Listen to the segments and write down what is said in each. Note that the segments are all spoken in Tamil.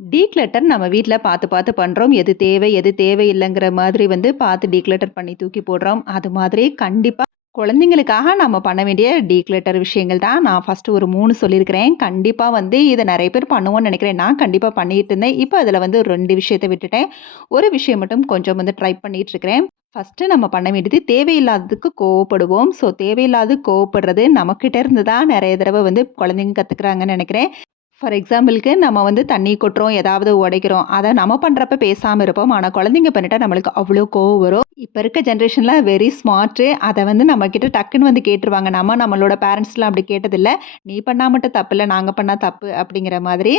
டீக்ளட்டர் நம்ம வீட்ல பார்த்து பார்த்து பண்றோம். எது தேவை, எது தேவையில்லங்கிற மாதிரி பார்த்து டீக்ளட்டர் பண்ணி தூக்கி போடுறோம். அது மாதிரி கண்டிப்பா குழந்தைங்களுக்காக நம்ம பண்ண வேண்டிய டீக்ளட்டர் விஷயங்கள் தான் நான் ஃபர்ஸ்ட்டு ஒரு 3 சொல்லியிருக்கிறேன். கண்டிப்பா இத நெறைய பேர் பண்ணுவோம்னு நெனைக்கிறேன். நான் கண்டிப்பா பண்ணிட்டு இருந்தேன். இப்ப அதில 2 விஷயத்த விட்டுட்டேன். ஒரு விஷயம் மட்டும் கொஞ்சம் ட்ரை பண்ணிட்டு இருக்கிறேன். ஃபர்ஸ்ட்டு நம்ம பண்ண வேண்டியது தேவையில்லாததுக்கு கோவப்படுவோம். தேவையில்லாது கோவப்படுறது நம்மகிட்ட இருந்து தான் நெறைய தடவ குழந்தைங்க கத்துக்கிறாங்கன்னு நெனைக்கிறேன். ஃபார் எக்ஸாம்பிளுக்கு நம்ம தண்ணி கொட்டுறோம், ஏதாவது உடைக்கிறோம். அத நம்ம பண்றப்ப பேசாம இருப்போம். ஆனா குழந்தைங்க பண்ணிட்டா நம்மளுக்கு அவ்ளோ கோவம் வரும். இப்ப இருக்க ஜெனரேஷன்ல வெரி ஸ்மார்ட்டு. அத நம்மகிட்ட டக்குன்னு கேட்டுருவாங்க. நம்மளோட பேரண்ட்ஸ்லாம் அப்படி கேட்டதில்ல. "நீ பண்ணா மட்டும் தப்பில்ல, நாங்க பண்ணா தப்பு" அப்படிங்கிற மாதிரி.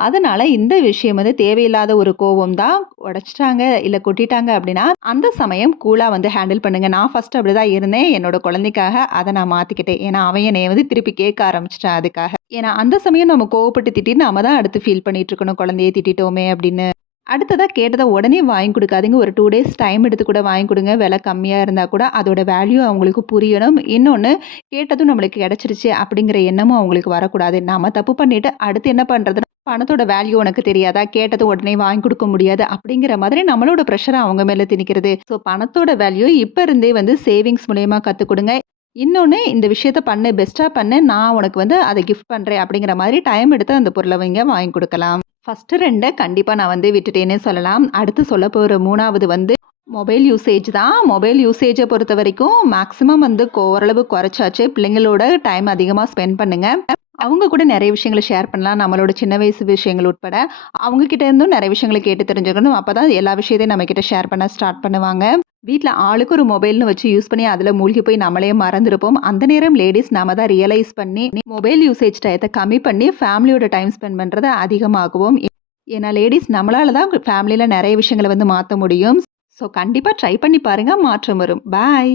அதனால இந்த விஷயம் தேவையில்லாத ஒரு கோவம் தான். உடைச்சுட்டாங்க, இல்ல கொட்டிட்டாங்க அப்படின்னா, அந்த சமயம் கூலா ஹேண்டில் பண்ணுங்க. நான் ஃபர்ஸ்ட்டு அப்படிதான் இருந்தேன். என்னோட குழந்தைக்காக அத நான் மாத்திக்கிட்டேன். ஏன்னா அவன் என்னைய திருப்பி கேட்க ஆரம்பிச்சுட்டான் அதுக்காக. ஏன்னா, அந்த சமயம் நம்ம கோவப்பட்டு திட்டிட்டு நாம தான் அடுத்து ஃபீல் பண்ணிட்டு இருக்கணும். குழந்தைய திட்டிட்டோமே அப்படின்னு. அடுத்ததா கேட்டத உடனே வாங்கி குடுக்காதீங்க. ஒரு 2 டேஸ் டைம் எடுத்து கூட வாங்கி குடுங்க. விலை கம்மியா இருந்தா கூட அதோட வேல்யூ அவங்களுக்கு புரியணும். இன்னொன்னு கேட்டதும் நம்மளுக்கு கிடைச்சிருச்சு அப்படிங்கிற எண்ணமும் அவங்களுக்கு வரக்கூடாது. நாம தப்பு பண்ணிட்டு அடுத்து என்ன பண்றதுன்னா, பணத்தோட வேல்யூ உனக்கு தெரியாதா? கேட்டதும் உடனே வாங்கி குடுக்க முடியாது. அப்படிங்கிற மாதிரி நம்மளோட பிரஷர அவங்க மேல திணிக்கிறது. பணத்தோட வேல்யூ இப்ப இருந்தே சேவிங்ஸ் மூலியமா கத்துக் குடுங்க. இன்னொன்னு இந்த விஷயத்த பண்ணு, பெஸ்ட்டா பண்ணு. நான் உனக்கு அத கிஃப்ட் பண்றேன் அப்படிங்கிற மாதிரி டைம் எடுத்து அந்த பொருள வாங்கி குடுக்கலாம். ஃபர்ஸ்ட்டு 2 கண்டிப்பா நான் விட்டுட்டேன்னே சொல்லலாம். அடுத்து சொல்லப்போற 3வது மொபைல் யூசேஜ் தான். மொபைல் யூசேஜ பொறுத்தவரைக்கும் மேக்ஸிமம் ஓரளவு குறைச்சாச்சு. பிள்ளைங்களோட டைம் அதிகமா ஸ்பெண்ட் பண்ணுங்க. அவங்க கூட நெறைய விஷயங்கள ஷேர் பண்ணலாம். நம்மளோட சின்ன வயசு விஷயங்கள் உட்பட. அவங்க கிட்ட இருந்தும் நெறைய விஷயங்கள கேட்டு தெரிஞ்சுக்கணும். அப்பதான் எல்லா விஷயத்தையும் நம்மகிட்ட ஷேர் பண்ண ஸ்டார்ட் பண்ணுவாங்க. வீட்ல ஆளுக்கு ஒரு மொபைல்னு வச்சு யூஸ் பண்ணி அதில மூழ்கி போய் நம்மளே மறந்திருப்போம். அந்த நேரம் லேடீஸ் நாம தான் ரியலைஸ் பண்ணி மொபைல் யூசேஜ் டயத்த கம்மி பண்ணி ஃபேமிலியோட டைம் ஸ்பெண்ட் பண்றத அதிகமாக்குவோம். ஏன்னா லேடீஸ் நம்மளால தான் ஃபேமிலில நெறைய விஷயங்கள மாத்த முடியும். கண்டிப்பா ட்ரை பண்ணி பாருங்க. மாற்றம் வரும். பாய்.